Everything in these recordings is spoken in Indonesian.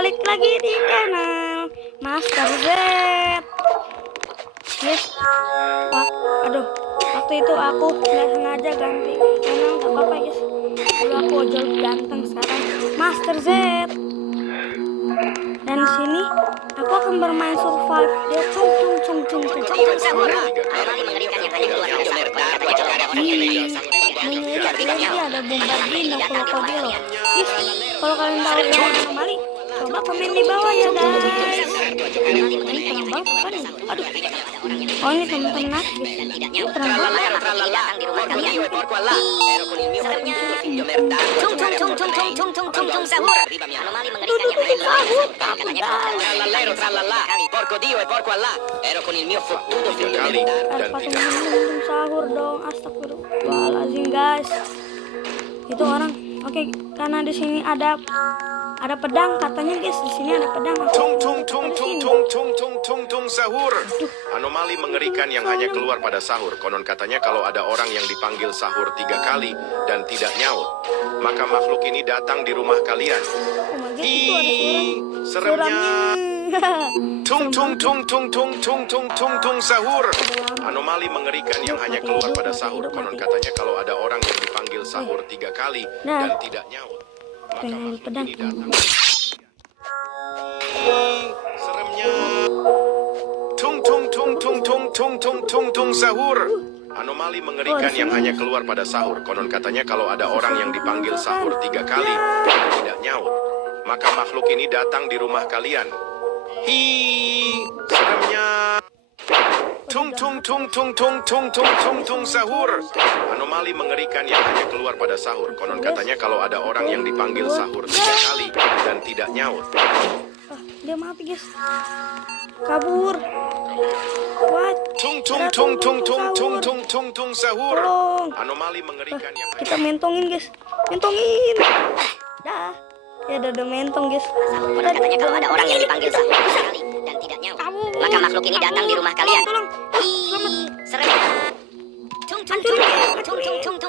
balik lagi di kanal Master Z. Yes. Aduh, waktu itu aku nggak sengaja ganti kanal, nggak apa-apa guys. Dulu aku ojol ganteng, sekarang Master Z. Dan di sini aku akan bermain survive. Dia ada bombardino krokodil. Kalau kalian tahu yang anomali, coba komen di bawah ya guys. Ini terang banget kan? Aduh. Oh ini teman-teman ini terang banget. Sahur dong, astagfirullahaladzim guys. Itu orang. Oke, karena di sini ada pedang katanya guys, di sini ada pedang. Tung sahur. Anomali mengerikan yang hanya keluar pada sahur. Konon katanya kalau ada orang yang dipanggil sahur 3 kali dan tidak nyaut, maka makhluk ini datang di rumah kalian. Seremnya. Tung sahur. Anomali mengerikan yang hanya keluar pada sahur. Konon katanya kalau ada orang yang dipanggil sahur 3 kali dan tidak nyaut, maka makhluk ini datang. Seremnya. Tung sahur. Anomali mengerikan yang hanya keluar pada sahur. Konon katanya kalau ada orang yang dipanggil sahur 3 kali dan tidak nyaut, maka makhluk ini datang di rumah kalian. Seremnya. Tung sahur. Anomali mengerikan yang hanya keluar pada sahur. Konon katanya kalau ada orang yang dipanggil sahur 3 kali dan tidak nyaut. Dia mati guys. Kabur. What? Tung sahur. Anomali mengerikan yang kita mentongin guys. Mentongin. Dah. Ya udah mentong guys. Katanya kalau ada orang yang dipanggil sahur 3 kali dan tidak nyaut, maka makhluk ini datang di rumah kalian. Tolong. Seremnya. Tung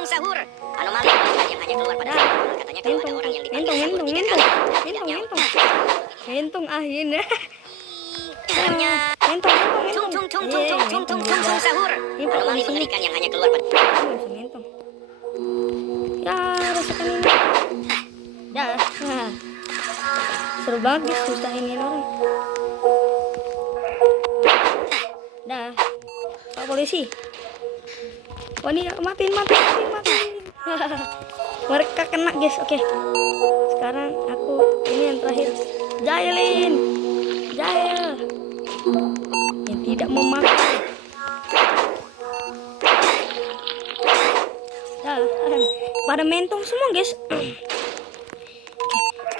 sahur. Anomali yang hanya keluar pada sahur. Katanya kalau ada orang yang dipanggil sahur 3 kali dan tidak nyaut. Mentong akhirnya. Seremnya. Tung sahur. Anomali mengerikan yang hanya keluar pada. Mentong. Ya, rasakan ini. Dah. Seru banget guys, susah ini orang. Dah. Pak polisi. Wah ini matiin. Mereka kena guys. Oke. Sekarang aku ini yang terakhir. Jailin. Jail. Yang tidak memakai. Dah. Pada mentong semua guys.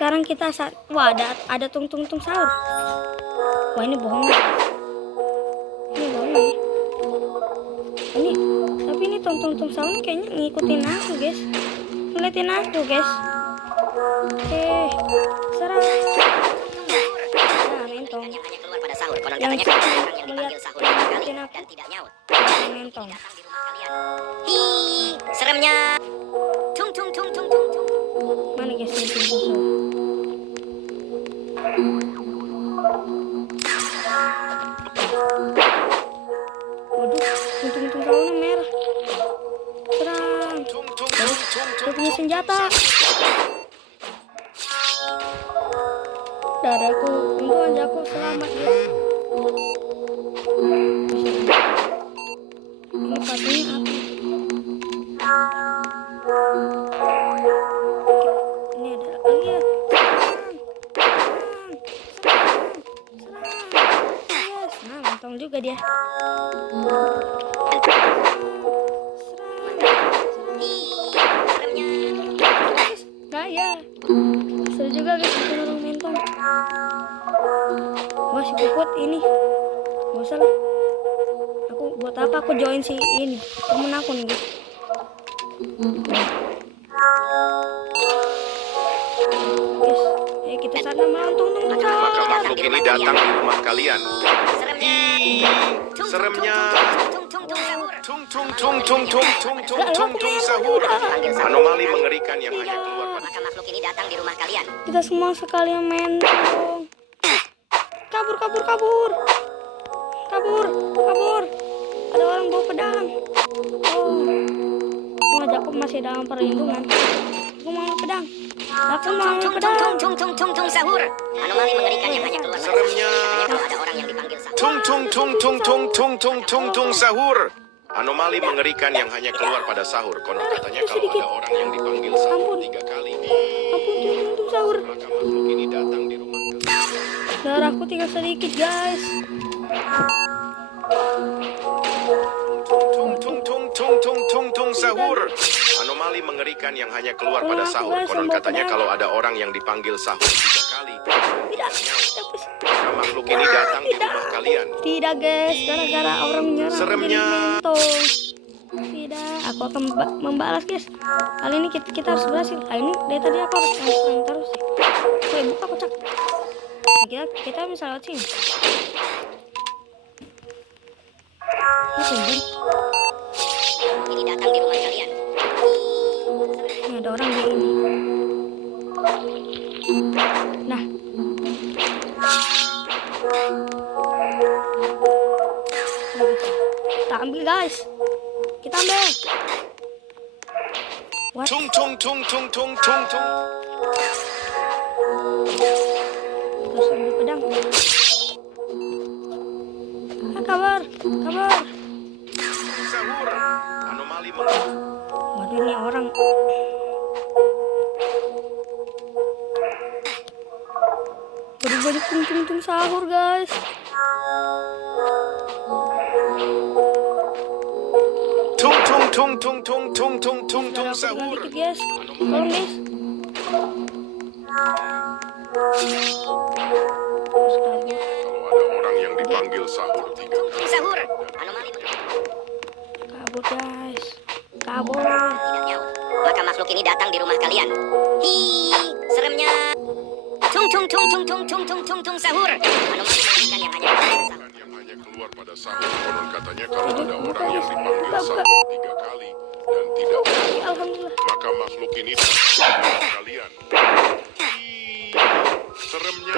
Sekarang kita wah ada tung sahur. Wah ini bohong. Ini bohong nih. Ini tapi ini tung sahur kayaknya ngikutin aku guys. Ngeliatin aku guys. Oke. Serang. Nah, mentong. Yang hanya keluar pada sahur. Konon Yang katanya kalau ada orang yang dipanggil sahur 3 kali dan tidak nyaut, mentong. datang di rumah kalian. Seremnya. Tung. Mana guys ini tung sahur? Waduh, tung sahurnya merah. Serang. Dia punya senjata. Dadaku, untung aja aku selamat guys. Ini patungnya apa? Ini ada lagi ya. Yes, nah mantap juga dia. Nah ya, seru juga guys bikin orang mentong. Wah si Puput ini, gak usah lah. Aku buat apa aku join si ini temen aku nih guys. Guys, ayo kita sana melantung Maka makhluk ini datang di rumah kalian. Seremnya. Tung sahur. Anomali mengerikan yang hanya keluar pada makhluk ini datang di rumah kalian. Kita semua sekalian mentong. Kabur, kabur, kabur. Kabur, kabur. Ada orang bawa pedang. Oh. Aku masih dalam perlindungan. Aku mau ambil pedang. Aku mau ambil pedang. Tung sahur. Anomali mengerikan yang hanya keluar pada sahur. Seremnya. Katanya kalau ada orang yang dipanggil sahur. Tung sahur. Anomali mengerikan yang hanya keluar pada sahur. Konon katanya kalau ada orang yang dipanggil sahur 3 kali, Ampun, tung sahur. maka makhluk ini datang di rumah kalian. Darahku tinggal sedikit, guys. Tung sahur. Anomali mengerikan yang hanya keluar pada sahur. Konon katanya kalau ada orang yang dipanggil sahur 3 kali, Tidak, maka makhluk ini datang di rumah kalian. tidak, guys. Gara-gara orang menyerang. Seremnya. aku jadi mentong. Tidak, aku akan membalas, guys. Kali ini kita harus berhasil. Kali ini dari tadi aku harus serang terus. Woi, buka kocak. Kita bisa lewat sini. Ini sumber. Ini datang di rumah kalian. Ini ada orang di ini. Nah. Kita ambil, guys. Kita ambil. What? Tung. Terus ambil pedang. Kabar. Sahur. Anomali mengerikan. Waduh, ini orang. Balik tung sahur, guys. Tung sahur. Dikit, guys. Tolong, guys. Terus kabur. Kalau ada orang yang dipanggil sahur 3 kali, Sahur. Anomali Kabur, guys. Kabur. tidak nyaut. Maka makhluk ini datang di rumah kalian. Hi, seremnya. Tung sahur. Anomali mengerikan yang hanya keluar pada sahur. yang hanya keluar pada sahur. Konon katanya kalau ada Buka, orang yang guys. dipanggil Buka. sahur 3 kali dan tidak Alhamdulillah. maka makhluk ini datang di rumah kalian. Seremnya.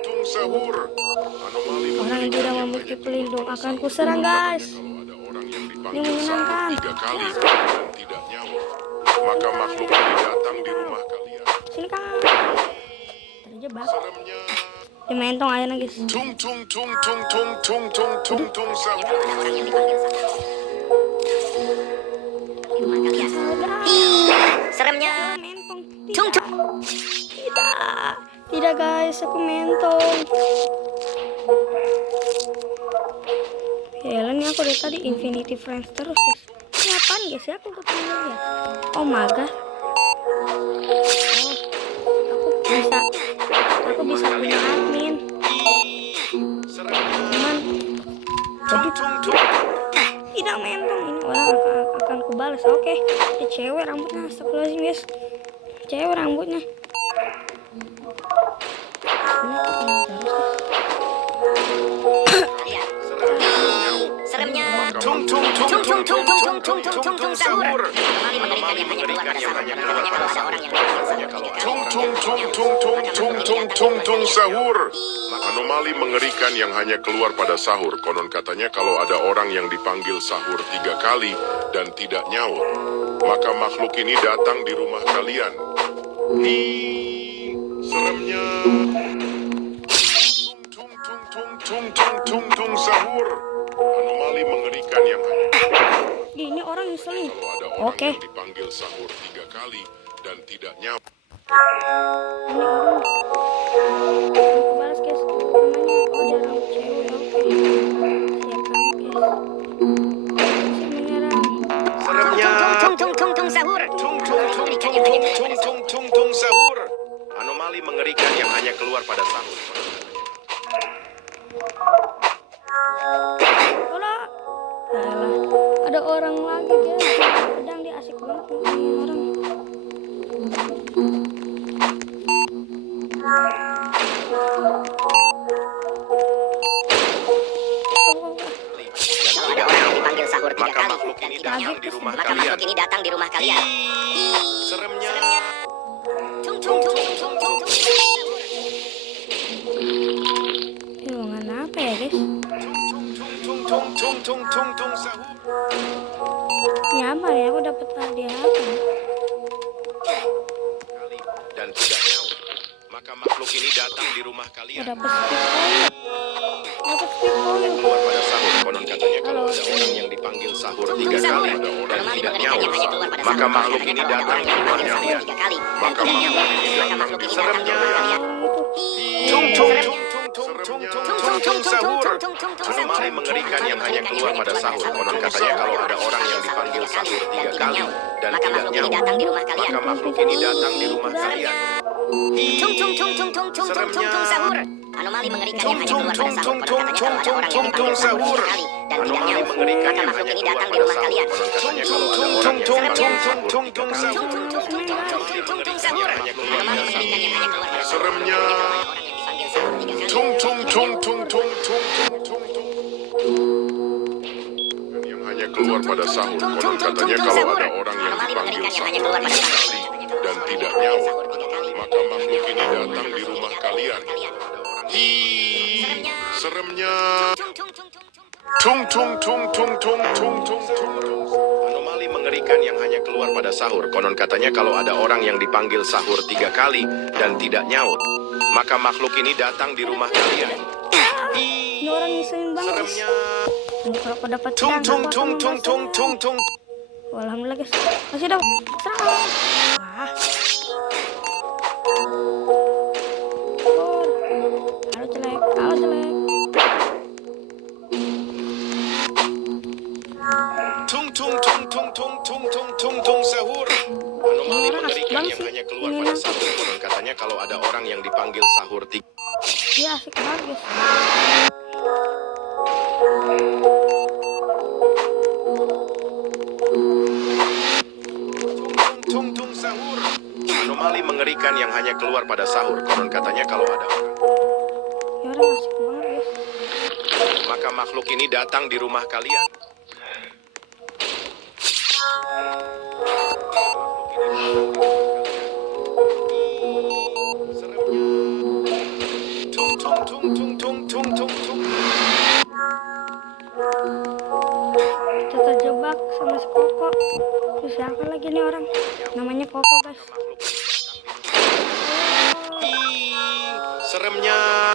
Tung sahur. Anomali Orang yang tidak memiliki pelindung akan kuserang, guys. kalau ada orang yang Ini dipanggil sahur menyenangkan. 3 kali dan tidak nyaut, maka makhluk ini datang di rumah kalian. Sini, Kang. Terjebak. Seremnya. Di mentong aja, guys. Tung sahur. Ada orang yang dipanggil sahur. Di rumah kalian. Saudara. Hi, seremnya. Mentong. Tung. Tidak. Tidak, guys. Aku mentong. Ya, ini aku dari tadi Infinity Friends terus, guys. Ini apaan, guys? Ya, aku ketemu ya. Oh my god. Aku bisa punya admin. Cuman tidak mentong. Ini orang akan kubalas. Oke. Ya, cewek rambutnya. Astagfirullahaladzim, guys. Cewek rambutnya. Ini aku punya terus, guys. Kalian. Seremnya. Tung sahur. Anomali mengerikan yang hanya keluar pada sahur. Katanya kalau ada orang yang dipanggil sahur 3 kali. Tung sahur. Anomali mengerikan yang hanya keluar pada sahur. Konon katanya kalau ada orang yang dipanggil sahur 3 kali dan tidak nyaut, maka makhluk ini datang di rumah kalian. Hi, seremnya. Tung sahur. Anomali mengerikan yang hanya Ini orang ngeselin. kalau ada orang Oke. yang dipanggil sahur 3 kali dan tidak nyaut. Ini orang. Aku balas, guys. Namanya, oh, dia rambut cewek. Oke. Siap, guys. Masih menyerang. Seremnya. Tung sahur. Tung sahur. Anomali mengerikan yang hanya keluar pada sahur. Olah. Alah. Ada orang lagi, guys. Pedang dia asik banget ngomongin orang. Kalau ada orang yang dipanggil sahur 3 Maka kali makhluk dan ini datang di rumah maka kalian. makhluk ini datang di rumah kalian. Seremnya. Tung tung tung tung tung tung tung. Ini ruangan apa ya guys? Tung tung tung tung tung tung sahur. Ini apa ya? Aku dapat hadiah apa? Dan tidak nyaut. Maka makhluk ini datang di rumah Aku kalian. dapat speed coil. Dapat speed coil. Keluar pada sahur. Konon katanya kalau ada orang yang dipanggil sahur 3 kali dan tidak nyaut, maka makhluk ini datang di rumah kalian. Maka makhluk ini datang di rumah kalian. Tung tung tung tung tung tung tung tung sahur. Anomali mengerikan yang hanya keluar pada sahur. Konon katanya kalau ada orang yang dipanggil sahur 3 kali dan maka tidak makhluk ini nyaut, datang di rumah kalian. maka makhluk ini datang di rumah kalian. Tung tung tung tung tung tung tung tung tung sahur. Anomali mengerikan yang hanya keluar pada sahur. Konon katanya kalau ada orang yang dipanggil sahur 3 kali dan tidak nyaut, maka makhluk ini datang di rumah kalian. Katanya kalau ada orang yang dipanggil sahur 3 kali. Tung tung tung tung tung tung tung tung sahur. Anomali mengerikan yang hanya keluar pada sahur. Seremnya. Orang yang dipanggil sahur 3 kali. Tung tung tung tung tung tung tung tung. Yang hanya keluar pada sahur. Konon katanya kalau ada orang yang dipanggil sahur 3 kali dan tidak nyaut, maka makhluk ini datang di rumah kalian. Seremnya. Tung tung tung tung tung tung tung tung. Anomali mengerikan yang hanya keluar pada sahur. Konon katanya kalau ada orang yang dipanggil sahur 3 kali dan tidak nyaut, maka makhluk ini datang di rumah kalian. Ini orang nyeselin banget. Seremnya. Kalau aku dapat Tung pedang, tung aku tung akan tung tung membahasnya. tung tung. Oh, alhamdulillah guys. Masih dong. Serang. Wah. Kabur. Halo jelek. Halo jelek. Tung tung tung tung tung tung tung tung tung sahur. Anomali mengerikan yang hanya keluar pada sahur. Konon katanya kalau ada orang yang dipanggil sahur 3 Dia asik banget guys. tung tung sahur. Anomali mengerikan yang hanya keluar pada sahur. Konon katanya kalau ada orang, Ya orang asik banget guys. maka makhluk ini datang di rumah kalian. Tung tung tung tung tung tung tung tung. Kita terjebak sama si Koko. Terus siapa lagi nih orang? Namanya Koko guys. Seremnya.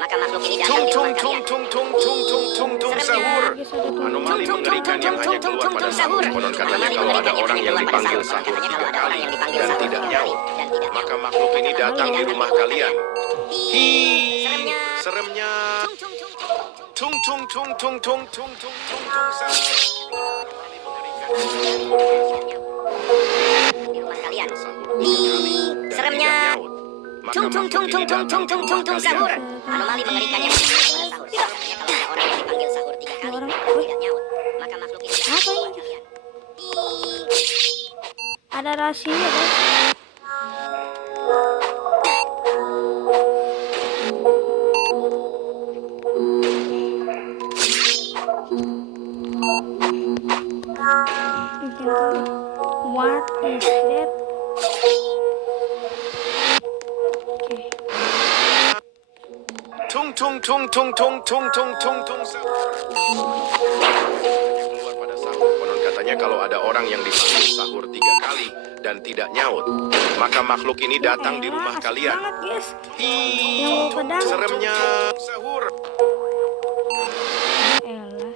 Maka makhluk ini datang Tung di tung rumah tung kalian. tung tung tung tung tung tung sahur. Guys ada tuh. Anomali mengerikan yang hanya keluar pada sahur. Konon katanya kalau ada orang yang dipanggil sahur 3 kali dan tidak nyaut, maka makhluk ini datang di rumah kalian. Seremnya. Tung tung tung tung tung tung tung tung tung sahur. Di rumah kalian. Seremnya. Tung tung tung tung tung tung tung tung tung sahur. Anomali mengerikan yang hanya keluar pada sahur. Katanya kalau ada orang yang dipanggil sahur 3 kali dan tidak nyaut, maka makhluk ini datang di rumah kalian. Ada rahasia guys. Mungkin tuh. What is that? Oke. Tung tung tung tung tung tung tung tung tung sahur. Keluar pada sahur. Konon katanya kalau ada orang yang dipanggil sahur 3 kali dan tidak nyaut, maka makhluk ini datang di rumah Asik kalian. banget guys. Yang mau pedang. Seremnya. Sahur. Elah.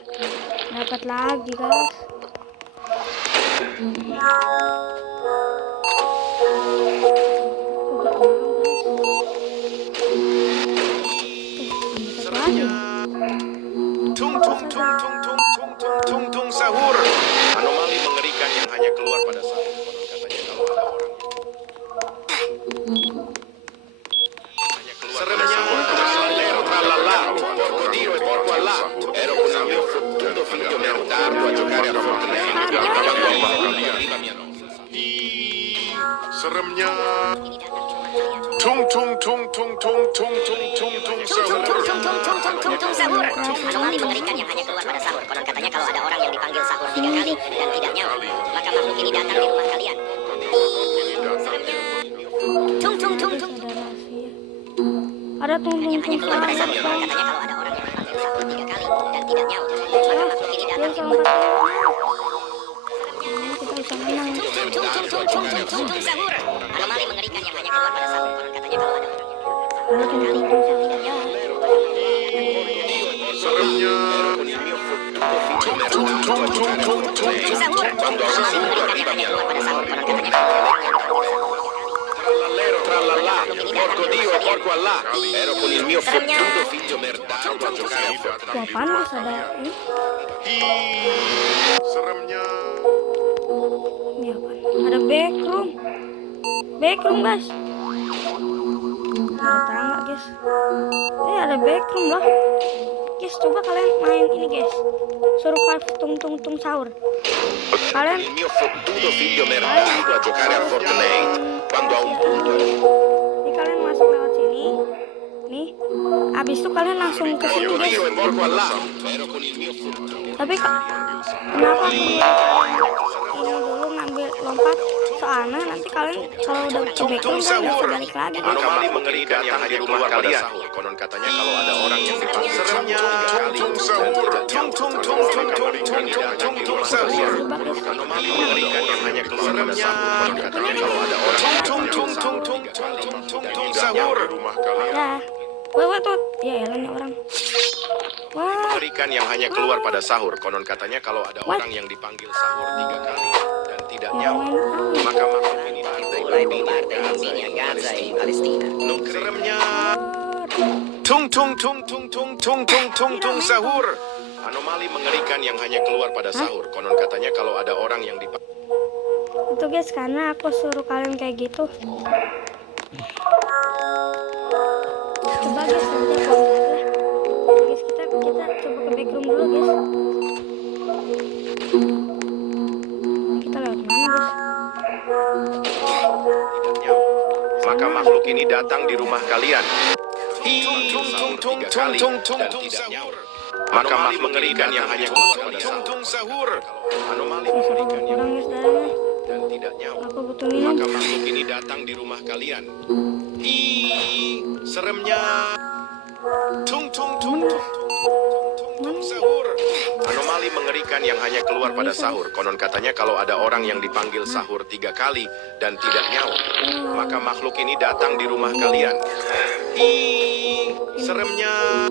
Dapat lagi guys. Udah mau guys. Seremnya. Tung tung tung tung tung tung tung tung tung sahur. Anomali mengerikan yang hanya keluar pada sahur. Konon katanya kalau ada orang hanya keluar pada sahur. Ero tralala, cocodilo e porco là. Ero con il mio figlio merdato a giocare a Fortnite. Seremnya. Tung tung tung tung tung tung tung tung tung sahur. Anomali mengerikan yang hanya keluar pada sahur. Konon katanya kalau ada orang yang dipanggil sahur 3 kali dan tidak nyaut, maka makhluk ini datang di rumah kalian. Tung tung tung tung. Ada tung tung Yang hanya tung keluar pada sahur. sahur. Konon katanya kalau ada orang yang dipanggil sahur 3 kali dan tidak nyaut, maka makhluk ini datang di rumah kalian. Kita bisa menang. Tung sahur. Anomali mengerikan yang hanya keluar pada sahur. Konon katanya kalau ada orang yang Ada tung tung tung sahur. Seremnya. Tung tung tung tung tung tung. sahur. Anomali mengerikan yang hanya keluar pada sahur. Konon katanya kalau ada orang yang Trallallero, trallallà, porco Dio e porco Allah. Ero con il mio fottuto figlio merdato a giocare a Fortnite. Wah, panas ada ini. Seremnya. Ini apa? Ada backroom. Backroom, guys. Ada tangga, guys. Ada backroom loh. Guys, coba kalian main ini, guys. Survive tung tung tung sahur. Kalian Il mio fottuto figlio merdato a giocare a Fortnite. Quando ha un punto. ini kalian masuk lewat sini. Nih. Abis itu kalian langsung ke sini, Dio guys. Dio e porco Allah. Ero con il mio fottuto. Tapi kenapa aku ini dulu ngambil lompat soalnya nanti kalian kalau udah ke backroom kan bisa balik lagi. Anomali mengerikan yang hanya keluar pada sahur. Konon katanya kalau ada orang yang dipanggil seremnya. Tung sahur. Tung tung tung tung tung tung tung tung sahur. Anomali mengerikan yang hanya keluar pada sahur. Konon katanya kalau ada orang yang tung tung tung tung tung tung tung sahur. Rumah kalian. Ya, wah tuh, ya elah orang. Wah, Mengerikan yang hanya keluar pada sahur. Konon katanya kalau ada orang yang dipanggil sahur 3 kali dan tidak nyaut, maka makhluk ini seremnya. Tung tung tung tung tung tung tung tung tung sahur. Anomali mengerikan yang hanya keluar pada sahur. Konon katanya kalau ada orang yang dipanggil itu guys karena aku suruh kalian kayak gitu. Coba guys nanti kalau guys kita coba ke backroom dulu guys. Kita lewat mana guys? maka makhluk ini datang di rumah kalian. Tung tung tung tung tung tung tung tung sahur. Maka makhluk mengerikan yang hanya keluar pada sahur. Anomali Guys aku mengerikan yang berkurang guys darahnya. dan tidak nyaut. Aku butuh minum. Maka makhluk ini datang di rumah kalian. Seremnya. Tung tung tung tung tung sahur. Anomali mengerikan yang hanya keluar pada sahur. Konon katanya kalau ada orang yang dipanggil sahur 3 kali dan tidak nyaut, maka makhluk ini datang di rumah kalian. Seremnya.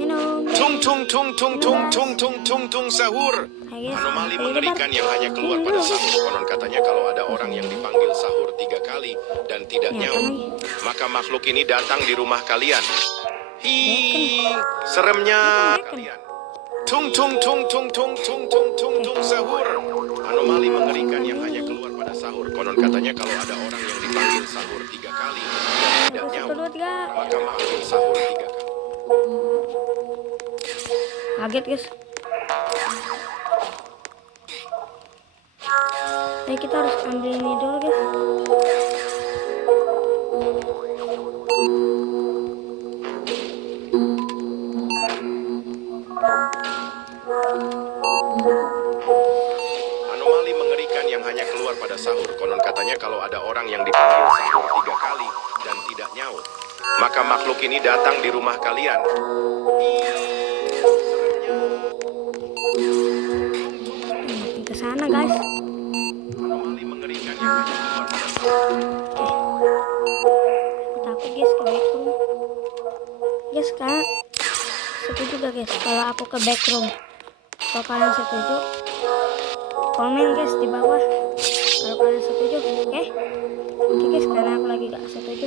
Minum. Tung tung tung tung tung tung tung tung tung sahur. Ayo guys. Anomali Ayo, mengerikan lebar. yang hanya keluar pada sahur. Konon katanya kalau ada orang yang dipanggil sahur 3 kali dan tidak Ya, nyaut, tenang. maka makhluk ini datang di rumah kalian. Seremnya. Kalian. Tung tung tung tung tung tung tung tung tung sahur. Anomali mengerikan yang hanya keluar pada sahur. Konon katanya kalau ada orang yang dipanggil sahur 3 kali dan tidak 1, nyaut, 2, 3. maka makhluk sahur 3 kali. Kaget guys. Jadi kita harus ambil ini dulu guys. Anomali mengerikan yang hanya keluar pada sahur. Konon katanya kalau ada orang yang dipanggil sahur 3 kali dan tidak nyaut, maka makhluk ini datang di rumah kalian. Makin ke sana guys. Anomali mengerikan yang hanya keluar pada sahur. Aku takut guys ke backroom. Guys kan setuju gak guys kalau aku ke backroom? Kalau kalian setuju, komen guys di bawah. Kalau kalian setuju, oke? Oke guys, karena aku lagi gak setuju.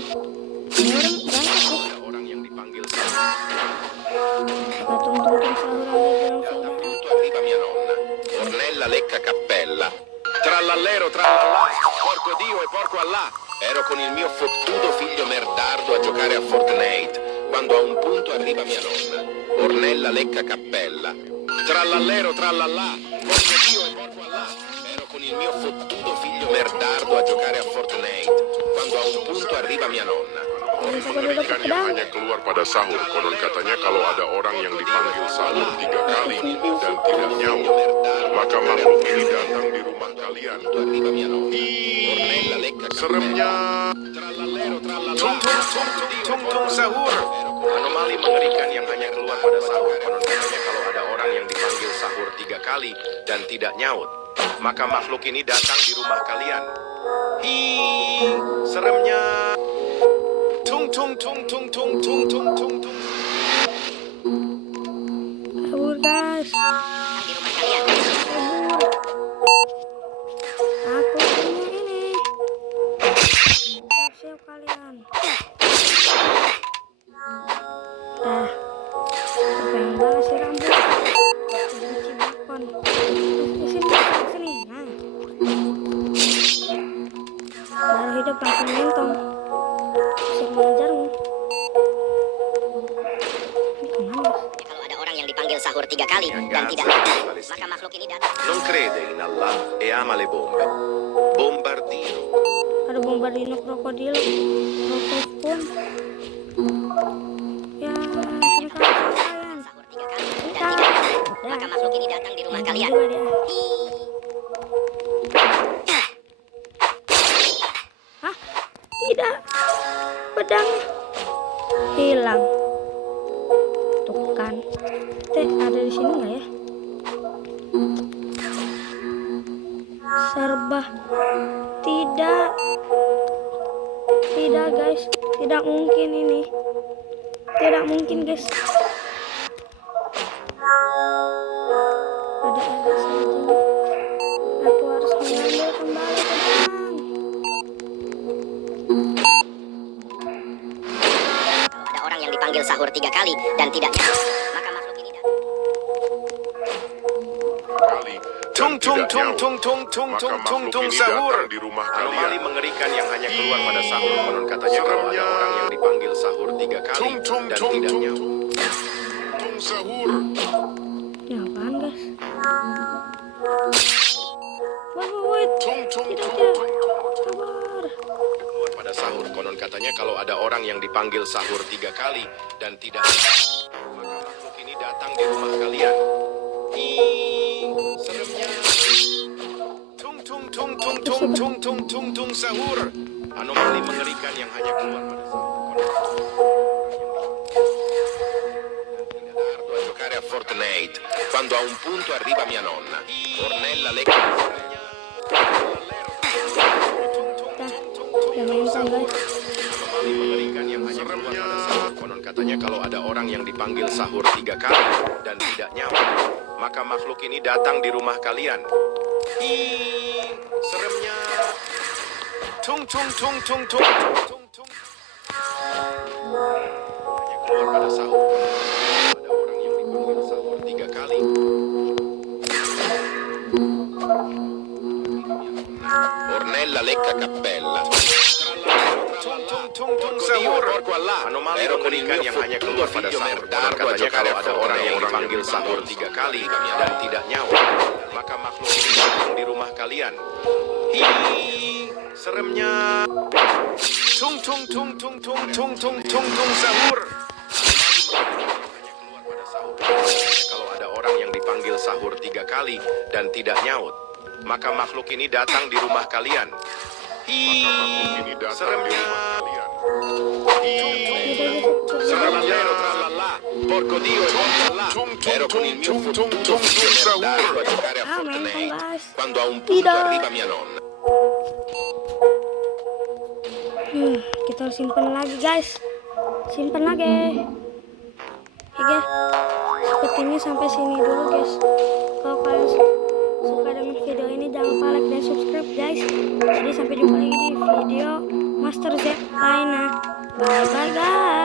Ini orang berangkat guys. Ada orang yang dipanggil sahur. Kita tung-tung sahur ada bilang sudah. Appunto arriva mia nonna. Ornella lecca cappella. Trallallero, trallallà. Porco Dio e porco Allah. Ero con il mio fottuto figlio merdardo a giocare a Fortnite. Quando a un punto arriva mia nonna. Ornella lecca cappella. Trallallero, trallallà. Porco Dio e porco Allah. Ero con con il mio fottuto figlio merdardo a giocare a Fortnite. Quando a un punto arriva mia nonna. Mengerikan yang hanya keluar pada sahur. Konon katanya kalau ada orang yang dipanggil sahur 3 kali dan tidak nyaut, maka makhluk ini datang di rumah kalian. Arriva mia nonna. Ornella lecca Seremnya. Tung tung tung tung tung tung sahur. Anomali mengerikan yang hanya keluar pada sahur. Konon katanya kalau ada orang yang dipanggil sahur 3 kali dan tidak nyaut, maka makhluk ini datang di rumah kalian. Hi, seremnya. Tung tung tung tung tung tung tung tung tung. Kabur guys. Di rumah kalian. Aku punya ini. Siap-siap kalian. Dah. Pengen balas si rambut. Benci bakon. Di sini, di sini. Nah. Darah hidup langsung mentong. Bisa mengejarmu. Ini kemana? Kalau ada orang yang dipanggil sahur 3 kali dan tidak, maka makhluk ini datang. Non crede in Allah e ama le bombe. Bombardino. Ada bombardino krokodil. Krokodil. Ya, sini kalian. Sahur 3 kali dan tidak, maka makhluk ini datang di rumah kalian. Juga dia. Hah? Tidak. Pedang hilang. Tuh kan. Ada di sini nggak ya? Serba. Tidak. Tidak guys. Tidak mungkin ini. Tidak mungkin guys. Ada saja. Aku harus mengambil kembali pedang. Kalau ada orang yang dipanggil sahur 3 kali dan tidak nyaut, maka makhluk ini datang. Kali Tung tung tidak tung nyaut, tung tung tung maka tung tung makhluk tung ini sahur. datang di rumah Anomali kalian. mengerikan yang hanya keluar pada sahur. Konon katanya kalau ada orang yang dipanggil sahur 3 kali Tung tung dan tung tidak tung nyaut. tung sahur. Ini apaan guys? Wait. Tung tung Tidak, tung tidak. tung tung. Sabar. Keluar pada sahur. Konon katanya kalau ada orang yang dipanggil sahur 3 kali dan tidak, maka makhluk ini datang di rumah kalian. Ih, seremnya. Tung tung tung tung tung tung tung tung tung sahur. Anomali mengerikan yang hanya keluar pada sahur. A giocare a Fortnite. Quando a un punto arriva mia nonna. Ornella lecca. Udah mentong guys. Anomali mengerikan yang hanya keluar pada sahur. Konon katanya kalau ada orang yang dipanggil sahur 3 kali dan tidak nyaut, maka makhluk ini datang di rumah kalian. Ih, seremnya. Tung tung tung tung tung tung tung. Hanya keluar pada sahur. Ada orang yang dipanggil sahur 3 kali. Ornella lecca cappella. Tung tung sahur. Anomali mengerikan yang hanya keluar pada sahur. Konon katanya kalau ada orang yang dipanggil sahur 3 kali dan tidak nyaut, maka makhluk ini datang di rumah kalian. Hi, seremnya. Tung tung tung tung tung tung tung tung tung sahur. Hanya keluar pada sahur. Kalau ada orang yang dipanggil sahur 3 kali dan tidak nyaut, maka makhluk ini datang di rumah kalian. Maka makhluk ini datang di rumah kalian. Trallallero trallallà, porco Dio e porco Tung tung Ero con il mio tung tung tung fottuto figlio tung merdato a sahur. giocare a Mentong Fortnite. guys. Quando a un punto Tidak. arriva mia nonna. Kita harus simpan lagi guys. Simpan lagi. Oke, sepertinya sampai sini dulu guys. Kalau kalian suka dengan video ini, jangan lupa like dan subscribe guys. Jadi sampai jumpa lagi di video Master Z lainnya. Bye bye guys.